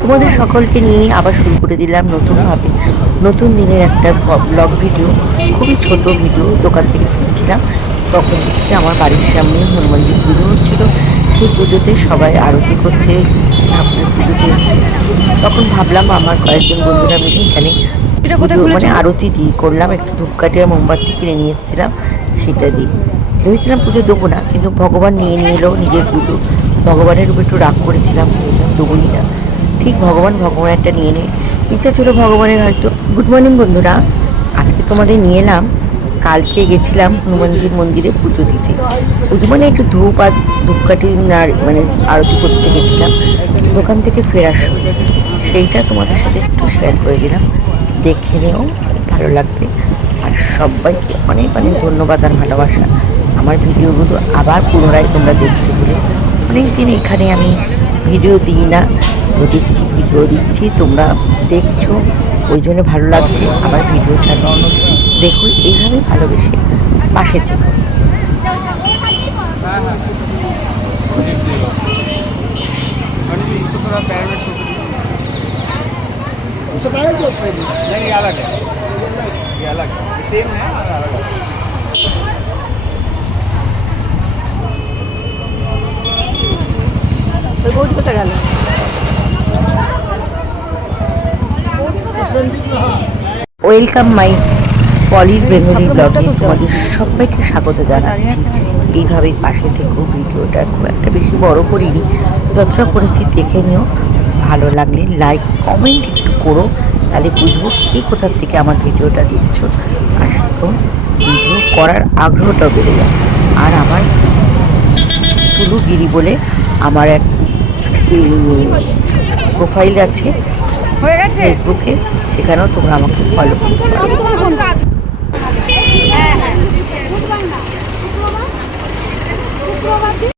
তোমাদের সকলকে নিয়ে আবার শুরু করে দিলাম নতুনভাবে নতুন দিনের একটা ব্লগ ভিডিও। খুবই ছোট ভিডিও। দোকান থেকে ফিরছিলাম, তখন দেখছি আমার বাড়ির সামনে হনুমানজির পুজো হচ্ছিল। সেই পুজোতে সবাই আরতি করছে, ঠাকুরের পুজোতে এসছে। তখন ভাবলাম আমার কয়েকজন বন্ধুরা মিলে এখানে পুজো মানে আরতি দিয়ে করলাম। একটু ধূপকাঠি আর মোমবাতি কিনে নিয়ে এসেছিলাম, সেটা দিয়ে ভেবেছিলাম পুজো দেবো না, কিন্তু ভগবান নিয়ে এলো নিজের পুজো। ভগবানের উপর একটু রাগ করেছিলাম, দেবনি না। ঠিক ভগবানেরটা নিয়ে নে, ইচ্ছা ছিল ভগবানের হয়তো। গুড মর্নিং বন্ধুরা, আজকে তোমাদের নিয়ে এলাম। কালকে গেছিলাম হনুমানজির মন্দিরে পুজো দিতে। পুজো মানে একটু ধূপ আর ধূপকাঠি মানে আরতি করতে গেছিলাম দোকান থেকে ফেরার সময়। সেইটা তোমাদের সাথে একটু শেয়ার করে দিলাম, দেখে নেও, খুব ভালো লাগবে। আর সবাইকে অনেক অনেক ধন্যবাদ আর ভালোবাসা আমার ভিডিওগুলো আবার পুনরায় তোমরা দেখছো বলে। অনেক দিন এখানে আমি ভিডিও দিই না, তো দেখছি ভিডিও দিচ্ছি, তোমরা দেখছো, ওই জন্য ভালো লাগছে। আবার ভিডিও ছাড়ছি, দেখো এইভাবে ভালোবেসে পাশে থেকে। नहीं अलग है, ये अलग है, सेम है और अलग है। তো বৌদি কোথায় গেল? ওয়েলকাম মাই পলির বেঙ্গলি ব্লগে তোমাদের সবাইকে স্বাগত জানাচ্ছি। এইভাবেই পাশে থেকেও। ভিডিওটা খুব একটা বেশি বড় করিনি, যতটা করেছি দেখে নিও। ভালো লাগলে লাইক কমেন্ট একটু করো, তাহলে বুঝবো কে কোথার থেকে আমার ভিডিওটা দেখছো। আর সেরকম ভিডিও করার আগ্রহটাও বেড়ে যায়। আর আমার টুলুগিরি বলে আমার এক প্রোফাইল আছে ফেসবুকে, সেখানেও তোমরা আমাকে ফলো করতে পারো।